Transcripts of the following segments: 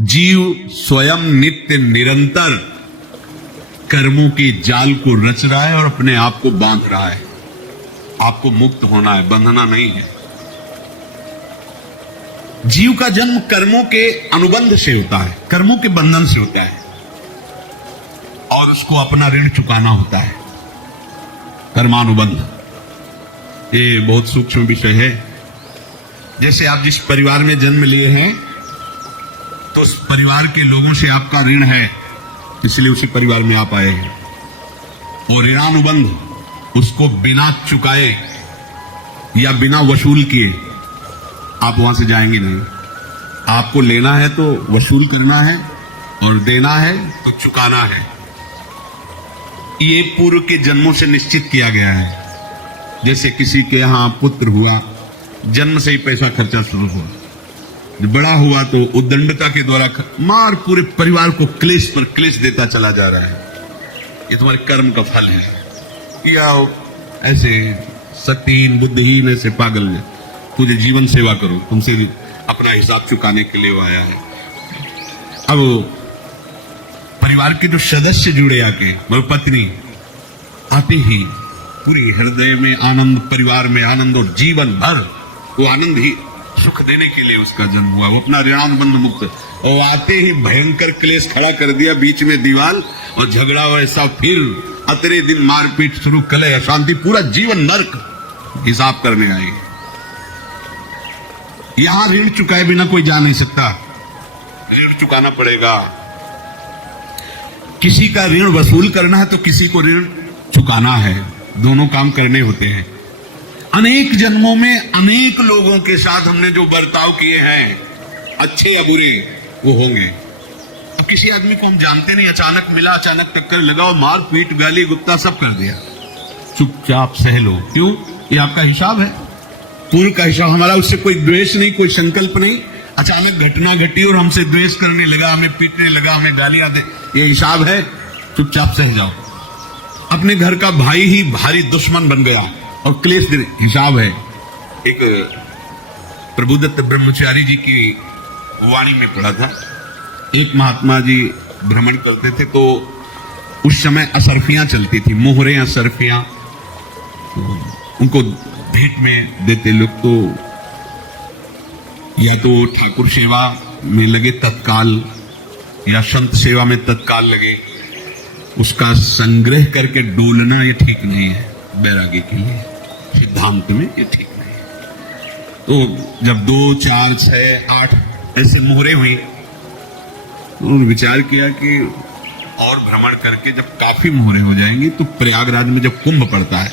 जीव स्वयं नित्य निरंतर कर्मों के जाल को रच रहा है और अपने आप को बांध रहा है। आपको मुक्त होना है, बंधना नहीं है। जीव का जन्म कर्मों के अनुबंध से होता है, कर्मों के बंधन से होता है, और उसको अपना ऋण चुकाना होता है। कर्मानुबंध ये बहुत सूक्ष्म विषय है। जैसे आप जिस परिवार में जन्म लिए हैं, तो उस परिवार के लोगों से आपका ऋण है, इसलिए उसी परिवार में आप आए हैं। और ऋणानुबंध उसको बिना चुकाए या बिना वसूल किए आप वहां से जाएंगे नहीं। आपको लेना है तो वसूल करना है, और देना है तो चुकाना है। ये पूर्व के जन्मों से निश्चित किया गया है। जैसे किसी के यहां पुत्र हुआ, जन्म से ही पैसा खर्चा शुरू हुआ, बड़ा हुआ तो उद्दंडता के द्वारा मार पूरे परिवार को क्लेश पर क्लेश देता चला जा रहा है। ये तुम्हारे कर्म का फल है। या ऐसे सतीन बुद्धिहीन ऐसे पागल है, तुझे जीवन सेवा करो, तुमसे अपना हिसाब चुकाने के लिए वो आया है। अब परिवार के जो सदस्य जुड़े आके, मतलब पत्नी आते ही पूरी हृदय में आनंद, परिवार में आनंद, और जीवन भर वो आनंद ही सुख देने के लिए उसका जन्म हुआ। वो अपना ऋणानुबंध मुक्त, और आते ही भयंकर क्लेश खड़ा कर दिया, बीच में दीवार और झगड़ा वैसा, फिर अतरे दिन मारपीट शुरू, कलह अशांति, पूरा जीवन नर्क हिसाब करने आए। यहां ऋण चुकाए बिना कोई जा नहीं सकता, ऋण चुकाना पड़ेगा। किसी का ऋण वसूल करना है तो किसी को ऋण चुकाना है, दोनों काम करने होते हैं। अनेक जन्मों में अनेक लोगों के साथ हमने जो बर्ताव किए हैं, अच्छे या बुरे, वो होंगे। तो किसी आदमी को हम जानते नहीं, अचानक मिला, अचानक टक्कर लगाओ, मार पीट गाली गुप्ता सब कर दिया, चुपचाप सह लो। क्यों? ये आपका हिसाब है, पूर्व का हिसाब। हमारा उससे कोई द्वेष नहीं, कोई संकल्प नहीं। अचानक घटना घटी और हमसे द्वेष करने लगा, हमें पीटने लगा, हमें गालियां दे, ये हिसाब है, चुपचाप सह जाओ। अपने घर का भाई ही भारी दुश्मन बन गया और क्लेश दे, हिसाब है। एक प्रभुदत्त ब्रह्मचारी जी की वाणी में पढ़ा था, एक महात्मा जी भ्रमण करते थे, तो उस समय असरफियां चलती थी, मोहरे असरफियां, उनको भेंट में देते लोग। तो या तो ठाकुर सेवा में लगे तत्काल, या संत सेवा में तत्काल लगे, उसका संग्रह करके डोलना ये ठीक नहीं है बैरागी के लिए, सिद्धांत में ये ठीक नहीं है। तो जब 2, 4, 6, 8 ऐसे मोहरे हुई, तो उन्होंने विचार किया कि और भ्रमण करके जब काफी मोहरे हो जाएंगे तो प्रयागराज में जब कुंभ पड़ता है,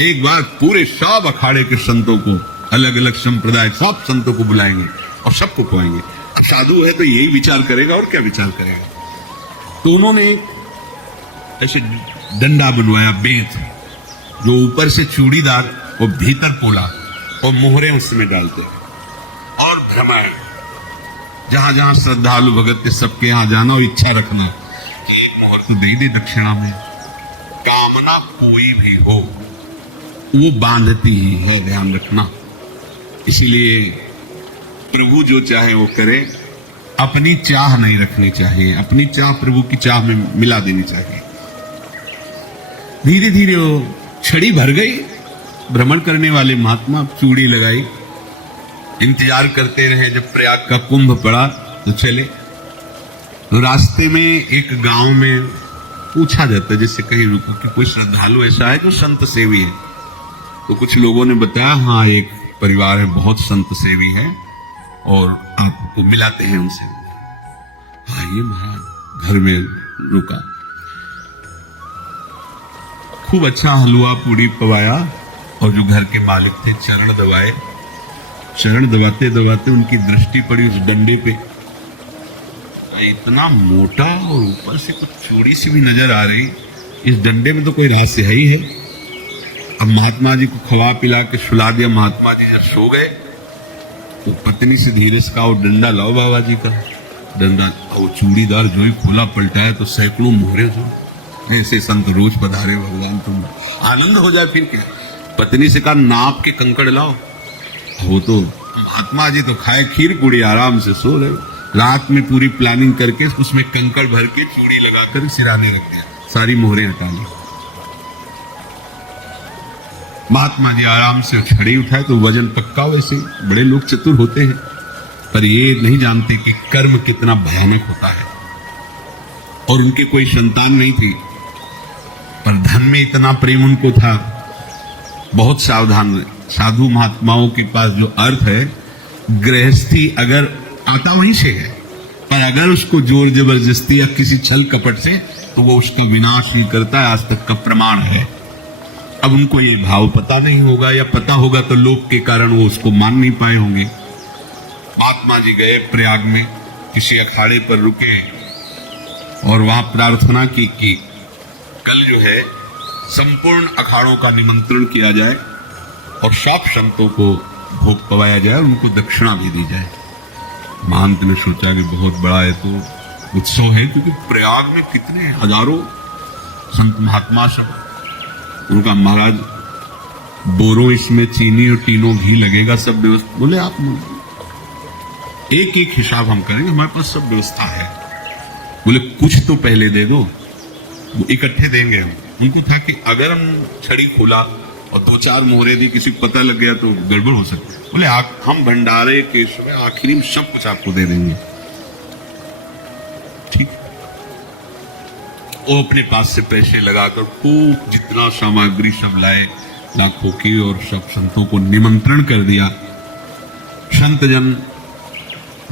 एक बार पूरे सब अखाड़े के संतों को, अलग अलग संप्रदाय, सब संतों को बुलाएंगे और सबको खुआएंगे। साधु है तो यही विचार करेगा, और क्या विचार करेगा। तो उन्होंने ऐसे डंडा बनवाया, बेंत, जो ऊपर से चूड़ीदार और भीतर पोला, और मोहरे उसमें डालते, और भ्रमण, जहां जहां श्रद्धालु भगत के सबके यहां जाना और इच्छा रखना कि एक मोहर तो दे दे दक्षिणा में। कामना कोई भी हो वो बांधती ही है, ध्यान रखना। इसीलिए प्रभु जो चाहे वो करे, अपनी चाह नहीं रखनी चाहिए, अपनी चाह प्रभु की चाह में मिला देनी चाहिए। धीरे धीरे वो छड़ी भर गई, भ्रमण करने वाले महात्मा चूड़ी लगाई, इंतजार करते रहे। जब प्रयाग का कुंभ पड़ा तो चले। तो रास्ते में एक गांव में पूछा जाता, जैसे कहीं रुको कि कोई श्रद्धालु ऐसा है जो संत सेवी है। तो कुछ लोगों ने बताया, हाँ एक परिवार है, बहुत संत सेवी है, और आप मिलाते हैं उनसे। हाँ ये महाराज घर में रुका, खूब अच्छा हलवा पूड़ी पवाया, और जो घर के मालिक थे चरण दबाए। चरण दबाते दबाते उनकी दृष्टि पड़ी उस डंडे पे, इतना मोटा और ऊपर से कुछ चूड़ी सी भी नजर आ रही। इस डंडे में तो कोई रहस्य है ही है। अब महात्मा जी को खवा पिला के सुला दिया। महात्मा जी जब सो गए तो पत्नी से धीरे से कहा, वो डंडा लाओ बाबा जी का। डंडा, वो चूड़ीदार जो ही खोला पलटाया तो सैकड़ों मोहरे जो ऐसे संत रोज पधारे भगवान, तुम आनंद हो जाए। फिर क्या, पत्नी से कहा नाप के कंकड़ लाओ। वो तो महात्मा जी तो खाए खीर पूड़ी, आराम से सो रहे। रात में पूरी प्लानिंग करके उसमें कंकड़ भर के चूड़ी लगाकर सिराने रख दिया, सारी मोहरें हटा ली। महात्मा जी आराम से छड़ी उठाए तो वजन पक्का। वैसे बड़े लोग चतुर होते हैं, पर ये नहीं जानते कि कर्म कितना भयानक होता है। और उनके कोई संतान नहीं थी, पर धन में इतना प्रेम उनको था। बहुत सावधान रहे। साधु महात्माओं के पास जो अर्थ है, गृहस्थी अगर आता वहीं से है, पर अगर उसको जोर जबरदस्ती या किसी छल कपट से, तो वो उसका विनाश ही करता है। आज तक का प्रमाण है। अब उनको ये भाव पता नहीं होगा, या पता होगा तो लोग के कारण वो उसको मान नहीं पाए होंगे। महात्मा जी गए प्रयाग में, किसी अखाड़े पर रुके और वहां प्रार्थना की कि कल जो है संपूर्ण अखाड़ों का निमंत्रण किया जाए और सब संतों को भोग पवाया जाए, उनको दक्षिणा भी दी जाए। महंत ने सोचा कि बहुत बड़ा है तो उत्सव है, क्योंकि प्रयाग में कितने हजारों संत महात्मा सब। उनका महाराज बोरो इसमें चीनी और तीनों घी लगेगा, सब व्यवस्था। बोले आप एक एक हिसाब हम करेंगे, हमारे पास सब व्यवस्था है। बोले कुछ तो पहले दे दो, वो इकट्ठे देंगे हम। उनको था कि अगर हम छड़ी खोला और 2-4 मोहरे दी, किसी को पता लग गया तो गड़बड़ हो सकती। बोले हम भंडारे के समय आखिरी में सब कुछ आपको दे देंगे। ठीक। वो अपने पास से पैसे लगाकर खूब जितना सामग्री सब लाए, लाखों की, और सब संतों को निमंत्रण कर दिया। संत जन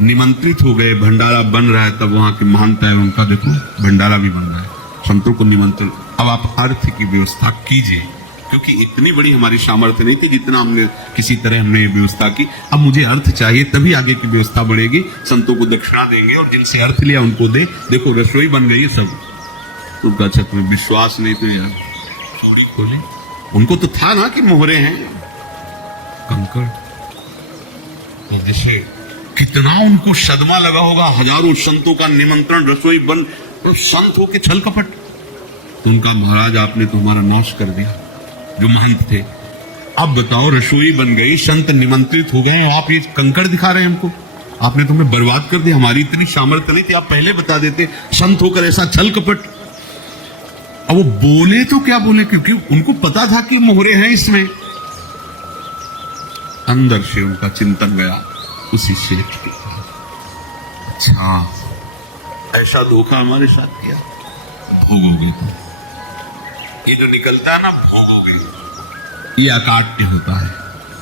निमंत्रित हो गए, भंडारा बन रहा है। तब वहां के महंत है, उनका देखो भंडारा भी बन रहा है, संतों को निमंत्रण। अब आप अर्थ की व्यवस्था कीजिए, क्योंकि इतनी बड़ी हमारी सामर्थ्य नहीं थी जितना हमने किसी तरह हमने व्यवस्था की। अब मुझे अर्थ चाहिए, तभी आगे की व्यवस्था बढ़ेगी। संतों को दक्षिणा देंगे और जिनसे अर्थ लिया उनको दे। देखो रसोई बन गई है सब। उनका छत में विश्वास नहीं तो यार चोरी खोले। उनको तो था ना कि मोहरे हैं कंकड़, तो जैसे कितना उनको सदमा लगा होगा। हजारों संतों का निमंत्रण, रसोई बन, तो संत हो के छल कपट। तो उनका महाराज आपने तो हमारा नाश कर दिया, जो महंत थे। अब बताओ रसोई बन गई, संत निमंत्रित हो गए, आप ये कंकड़ दिखा रहे हैं हमको। आपने तुम्हें बर्बाद कर दिया। हमारी इतनी सामर्थ्य नहीं थी, आप पहले बता देते। संत होकर ऐसा छल कपट। अब वो बोले तो क्या बोले, क्योंकि उनको पता था कि मोहरे हैं इसमें। अंदर से उनका चिंतन गया उसी से, अच्छा ऐसा धोखा हमारे साथ किया, भोगोगे। तो ये जो निकलता है ना, भोगोगे, ये अकाट्य होता है।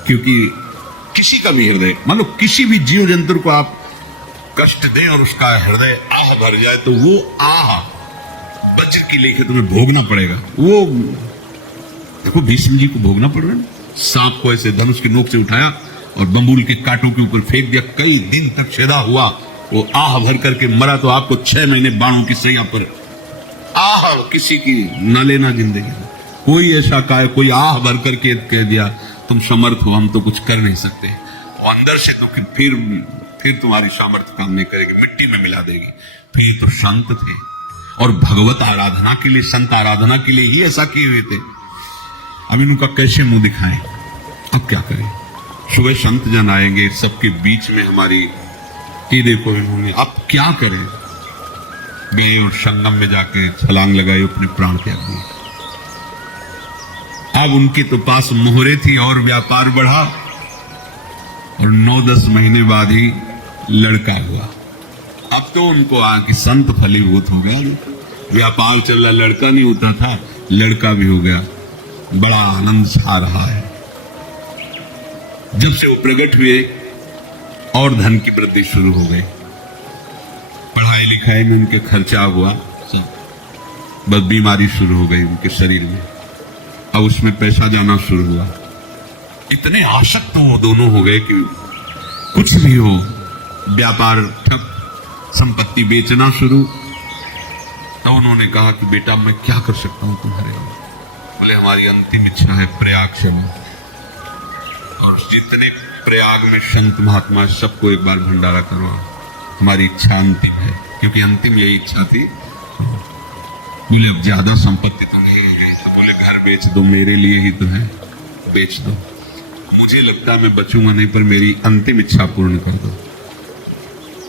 क्योंकि किसी का भी हृदय, मान लो किसी भी जीव जंतु को आप कष्ट दें और उसका हृदय आह भर जाए, तो वो आह वज्र की लेके तुम्हें भोगना पड़ेगा। वो देखो भीष्म जी को भोगना पड़ रहा है। सांप को ऐसे धनुष की नोक से उठाया और बंबूल के कांटों के ऊपर फेंक दिया, कई दिन तक छेदा हुआ, वो आह भर करके मरा। तो आपको 6 महीने बाणों की सैया पर आह किसी की न लेना जिंदगी। कोई ऐसा कोई आह भर करके कह दिया तुम समर्थ हो, हम तो कुछ कर नहीं सकते। वो अंदर से तो फिर तुम्हारी सामर्थ्य काम नहीं करेगी, मिट्टी में मिला देगी। फिर तो संत थे और भगवत आराधना के लिए, संत आराधना के लिए ही ऐसा किए हुए थे। अब इनका कैसे मुंह दिखाएं, अब क्या करें। सुबह संत जन आएंगे, सबके बीच में हमारी ये देखो इन्होंने, अब क्या करें। गए और संगम में जाके छलांग लगाई, अपने प्राण त्याग दिए। अब उनके तो पास मोहरे थी और व्यापार बढ़ा, और 9-10 महीने बाद ही लड़का हुआ। अब तो उनको आके संत फलीभूत हो गया। व्यापार चल रहा, लड़का नहीं होता था, लड़का भी हो गया। बड़ा आनंद छा रहा है। जब से वो प्रकट हुए और धन की वृद्धि शुरू हो गई। पढ़ाई लिखाई में उनके खर्चा हुआ, बस बीमारी शुरू हो गई उनके शरीर में। अब उसमें पैसा जाना शुरू हुआ। इतने आसक्त तो वो दोनों हो गए कि कुछ भी हो, व्यापार ठप, संपत्ति बेचना शुरू। तो उन्होंने कहा कि बेटा मैं क्या कर सकता हूं तुम्हारे लिए। बोले हमारी अंतिम इच्छा है प्रयाग शब्द, और जितने प्रयाग में संत महात्मा सबको एक बार भंडारा करवा। हमारी इच्छा अंतिम है, क्योंकि अंतिम यही इच्छा थी। बोले अब ज्यादा संपत्ति तो नहीं है। तो बोले घर बेच दो, मेरे लिए ही तो है, बेच दो। मुझे लगता है मैं बचूंगा नहीं, पर मेरी अंतिम इच्छा पूर्ण कर दो।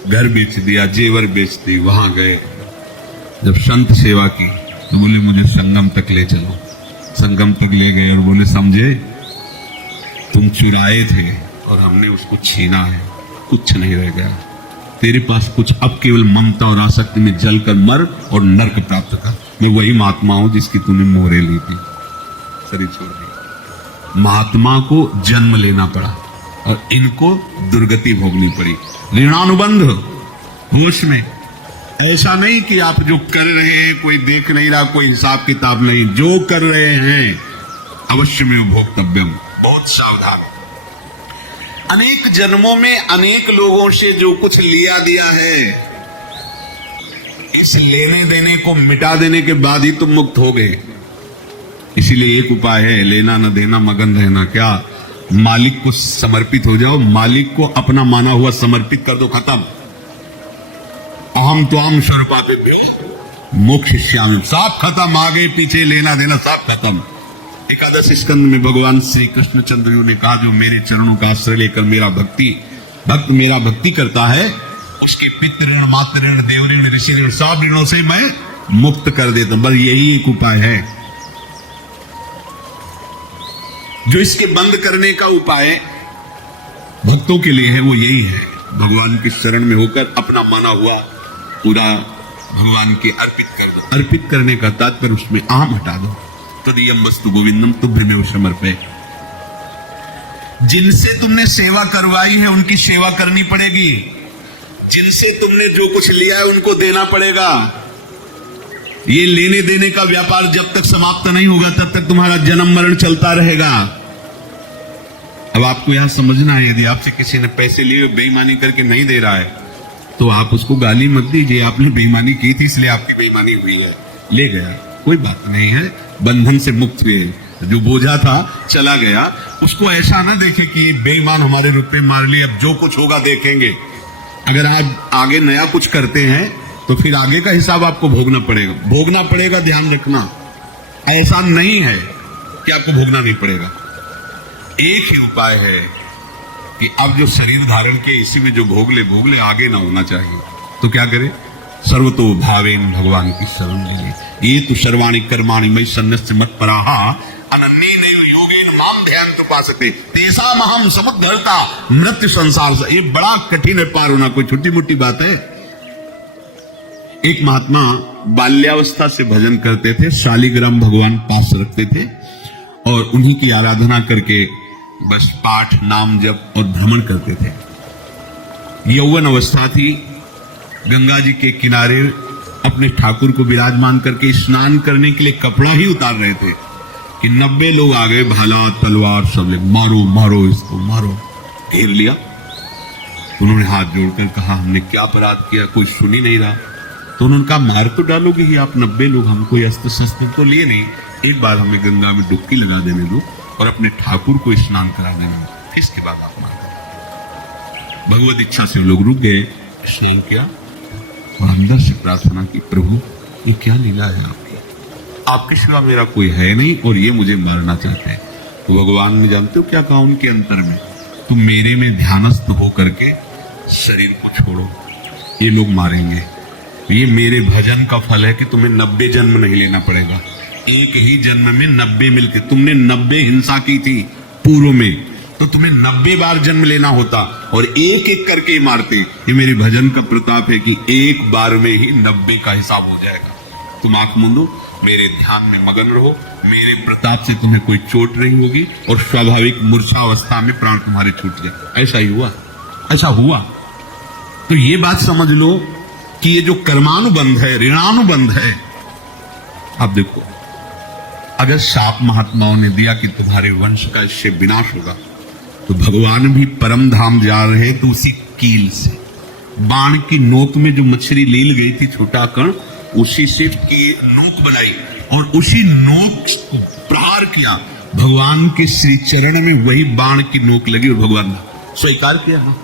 घर बेच दिया, जेवर बेच दी, वहां गए। जब संत सेवा की तो बोले मुझे संगम तक ले चलो। संगम तक ले गए और बोले समझे तुम चुराए थे और हमने उसको छीना है, कुछ नहीं रह गया तेरे पास कुछ, अब केवल ममता और आसक्ति में जलकर मर और नरक प्राप्त कर। मैं वही महात्मा हूं जिसकी तूने मोहरे ली थी, शरीर छोड़ दी। महात्मा को जन्म लेना पड़ा और इनको दुर्गति भोगनी पड़ी। ऋणानुबंध होश में, ऐसा नहीं कि आप जो कर रहे हैं कोई देख नहीं रहा, कोई हिसाब किताब नहीं, जो कर रहे हैं अवश्य में भोक्तव्यम, बहुत सावधान। अनेक जन्मों में अनेक लोगों से जो कुछ लिया दिया है, इस लेने देने को मिटा देने के बाद ही तुम मुक्त हो गए। इसीलिए एक उपाय है, लेना न देना मगन रहना। क्या? मालिक को समर्पित हो जाओ, मालिक को अपना माना हुआ समर्पित कर दो, खत्म। अहम त्वाम स्वरूपादिभ्यो मोक्षयिष्यामि, सब खत्म, आगे पीछे लेना देना सब खत्म। एकादश स्कंद में भगवान श्री कृष्ण चंद्र ने कहा जो मेरे चरणों का आश्रय लेकर भक्त मेरा भक्ति करता है, उसके पितृ ऋण, मातृ ऋण, देव ऋण, ऋषि ऋण, सब ऋणों से मैं मुक्त कर देता हूं। बस यही एक उपाय है जो इसके बंद करने का उपाय भक्तों के लिए है, वो यही है, भगवान के शरण में होकर अपना माना हुआ पूरा भगवान के अर्पित कर दो। अर्पित करने का तात्पर्य उसमें आम हटा दो। तदीयम वस्तु गोविंदम तुभ्यमेव समर्पये। जिनसे तुमने सेवा करवाई है उनकी सेवा करनी पड़ेगी, जिनसे तुमने जो कुछ लिया है उनको देना पड़ेगा। ये लेने देने का व्यापार जब तक समाप्त नहीं होगा तब तक तुम्हारा जन्म मरण चलता रहेगा। अब आपको यहां समझना है, यदि आपसे किसी ने पैसे लिए बेईमानी करके नहीं दे रहा है तो आप उसको गाली मत दीजिए, आपने बेईमानी की थी इसलिए आपकी बेईमानी हुई है, ले गया, कोई बात नहीं है, बंधन से मुक्त हुए, जो बोझा था चला गया। उसको ऐसा ना देखे कि ये बेईमान हमारे रुपए मार लिए, अब जो कुछ होगा देखेंगे। अगर आप आगे नया कुछ करते हैं तो फिर आगे का हिसाब आपको भोगना पड़ेगा, ध्यान रखना। ऐसा नहीं है कि आपको भोगना नहीं पड़ेगा। एक ही उपाय है कि अब जो शरीर धारण के इसी में जो भोग ले आगे ना होना चाहिए। तो क्या करे? सर्वतो भावेन भगवान की शरण ले। ये तो सर्वाणि कर्माणि मयि सन्न्यस्य मत्पराः अनन्येनैव योगेन माम ध्यायन्तु उपासते तेषाम् अहं समुद्धर्ता मृत्यु संसार से। ये बड़ा कठिन है पार होना, कोई छोटी मोटी बात है। एक महात्मा बाल्यावस्था से भजन करते थे, शालिग्राम भगवान पास रखते थे और उन्हीं की आराधना करके बस पाठ, नाम, जप और भ्रमण करते थे। यौवन अवस्था थी, गंगा जी के किनारे अपने ठाकुर को विराजमान करके स्नान करने के लिए कपड़ा ही उतार रहे थे कि 90 लोग आ गए, भाला तलवार सब ले, मारो मारो इसको मारो, घेर लिया। उन्होंने हाथ जोड़कर कहा हमने क्या अपराध किया, कोई सुन ही नहीं रहा। तो उन्होंने कहा मार तो डालोगे ही आप 90 लोग, हम कोई अस्त्र शस्त्र तो लिए नहीं, एक बार हमें गंगा में डुबकी लगा देने दो और अपने ठाकुर को स्नान करा देने दो, इसके बाद आप मार दो। भगवत इच्छा से लोग रुक गए, स्नान किया और अंदर से प्रार्थना की, प्रभु ये क्या लीला है आपकी, आपके सिवा मेरा कोई है नहीं और ये मुझे मारना चाहते हैं। तो भगवान ने जानते हो क्या कहा उनके अंतर में, तुम मेरे में ध्यानस्थ हो करके शरीर को छोड़ो, ये लोग मारेंगे। ये मेरे भजन का फल है कि तुम्हें 90 जन्म नहीं लेना पड़ेगा, एक ही जन्म में 90 मिलके, तुमने 90 हिंसा की थी पूर्व में, तो तुम्हें 90 बार जन्म लेना होता और एक एक करके मारते। ये मेरे भजन का प्रताप है कि एक बार में ही 90 का हिसाब हो जाएगा। तुम आंख मूंदो, मेरे ध्यान में मगन रहो, मेरे प्रताप से तुम्हें कोई चोट नहीं होगी और स्वाभाविक मूर्छावस्था में प्राण तुम्हारे छूट जाए। ऐसा ही हुआ, ऐसा हुआ। तो ये बात समझ लो कि ये जो कर्मानुबंध है, ऋणानुबंध है। आप देखो, अगर शाप महात्माओं ने दिया कि तुम्हारे वंश का इससे विनाश होगा, तो भगवान भी परम धाम जा रहे हैं तो उसी कील से, बाण की नोक में जो मछली लील गई थी, छोटा कण, उसी से की नोक बनाई और उसी नोक को प्रहार किया, भगवान के श्री चरण में वही बाण की नोक लगी और भगवान ने स्वीकार किया ना।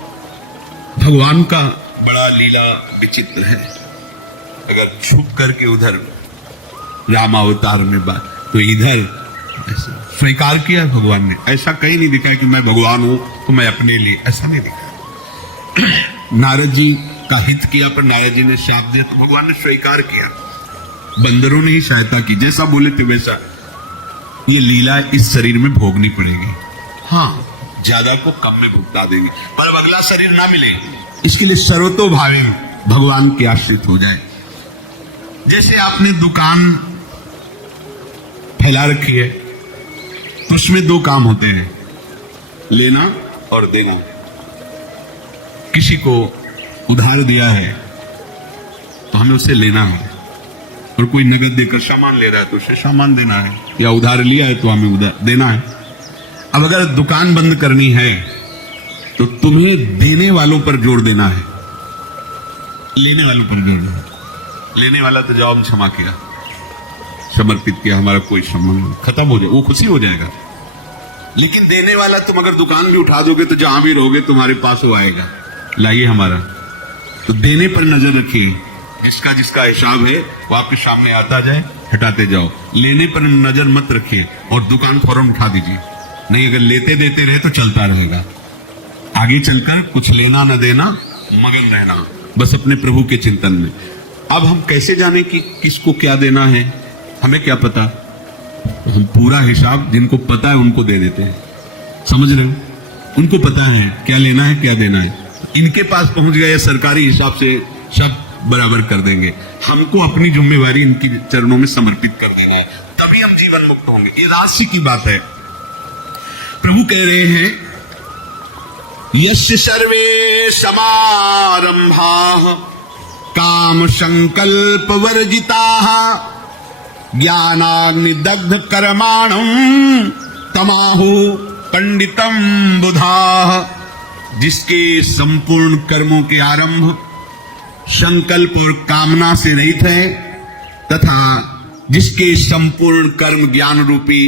भगवान का बड़ा लीला विचित्र है। अगर छुप करके उधर रामावतार में बात, तो इधर स्वीकार किया है भगवान ने। ऐसा कहीं नहीं दिखा है कि मैं भगवान हूं तो मैं अपने लिए, ऐसा नहीं दिखा। नारद जी का हित किया पर नारद जी ने शाप दिया तो भगवान ने स्वीकार किया। बंदरों ने ही सहायता की, जैसा बोले थे वैसा। ये लीला इस शरीर में भोगनी पड़ेगी। हाँ, ज्यादा को कम में भुगता देगी, पर अब अगला शरीर ना मिले इसके लिए सर्वतोभावे भगवान के आश्रित हो जाए। जैसे आपने दुकान फैला रखी है, उसमें दो काम होते हैं, लेना और देना। किसी को उधार दिया है तो हमें उसे लेना है, और कोई नगद देकर सामान ले रहा है तो उसे सामान देना है, या उधार लिया है तो हमें उधार देना है। अब अगर दुकान बंद करनी है तो तुम्हें देने वालों पर जोर देना है, लेने वालों पर जोर देना। लेने वाला तो जवाब क्षमा किया, समर्पित किया, हमारा कोई संबंध नहीं, खत्म हो जाए, वो खुशी हो जाएगा। लेकिन देने वाला तुम अगर दुकान भी उठा दोगे तो जहां भी रहोगे तुम्हारे पास वो आएगा, लाइए हमारा। तो देने पर नजर रखिए, जिसका जिसका हिसाब है वो आपके सामने आता जाए, हटाते जाओ। लेने पर नजर मत रखिए और दुकान फौरन उठा दीजिए, नहीं अगर लेते देते रहे तो चलता रहेगा। आगे चलकर कुछ लेना न देना, मगन रहना बस अपने प्रभु के चिंतन में। अब हम कैसे जाने कि किसको क्या देना है, हमें क्या पता। हम पूरा हिसाब जिनको पता है उनको दे देते हैं, समझ रहे हो, उनको पता है क्या लेना है क्या देना है, इनके पास पहुंच गए, सरकारी हिसाब से सब बराबर कर देंगे। हमको अपनी जिम्मेवारी इनकी चरणों में समर्पित कर देना है, तभी हम जीवन मुक्त होंगे। ये राशि की बात है। प्रभु कह रहे हैं, यस्य सर्वे समारंभाः काम संकल्प वर्जिताः ज्ञानाग्निदग्ध कर्माणं तमाहु पंडितम बुधाः। जिसके संपूर्ण कर्मों के आरंभ संकल्प और कामना से रहित है, तथा जिसके संपूर्ण कर्म ज्ञान रूपी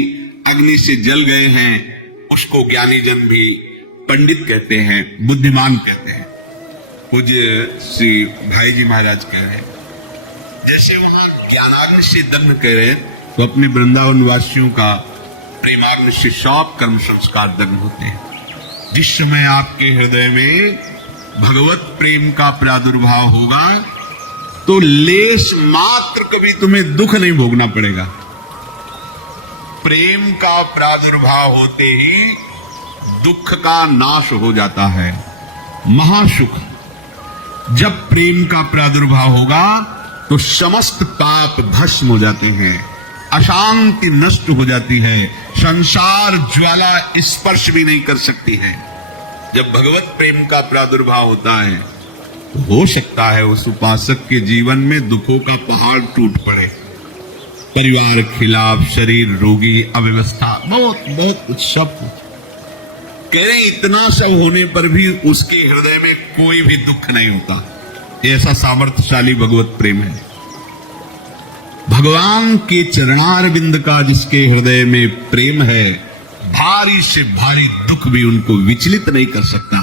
अग्नि से जल गए हैं, उसको ज्ञानी जन भी पंडित कहते हैं, बुद्धिमान कहते हैं। पूज्य श्री भाई जी महाराज कह रहे हैं, जैसे वहां ज्ञानाग्नि से दग्ध कह रहे हैं तो अपने वृंदावन वासियों का प्रेमाग्नि से सब कर्म संस्कार दग्ध होते हैं। जिस समय आपके हृदय में भगवत प्रेम का प्रादुर्भाव होगा तो लेश मात्र कभी तुम्हें दुख नहीं भोगना पड़ेगा। प्रेम का प्रादुर्भाव होते ही दुख का नाश हो जाता है, महासुख। जब प्रेम का प्रादुर्भाव होगा तो समस्त पाप भस्म हो जाती हैं, अशांति नष्ट हो जाती है, संसार ज्वाला स्पर्श भी नहीं कर सकती है। जब भगवत प्रेम का प्रादुर्भाव होता है तो हो सकता है उस उपासक के जीवन में दुखों का पहाड़ टूट पड़े, परिवार खिलाफ, शरीर रोगी, अव्यवस्था, बहुत बहुत कुछ सब कह रहे। इतना सब होने पर भी उसके हृदय में कोई भी दुख नहीं होता। ऐसा सामर्थ्यशाली भगवत प्रेम है। भगवान के चरणारविंद का जिसके हृदय में प्रेम है, भारी से भारी दुख भी उनको विचलित नहीं कर सकता।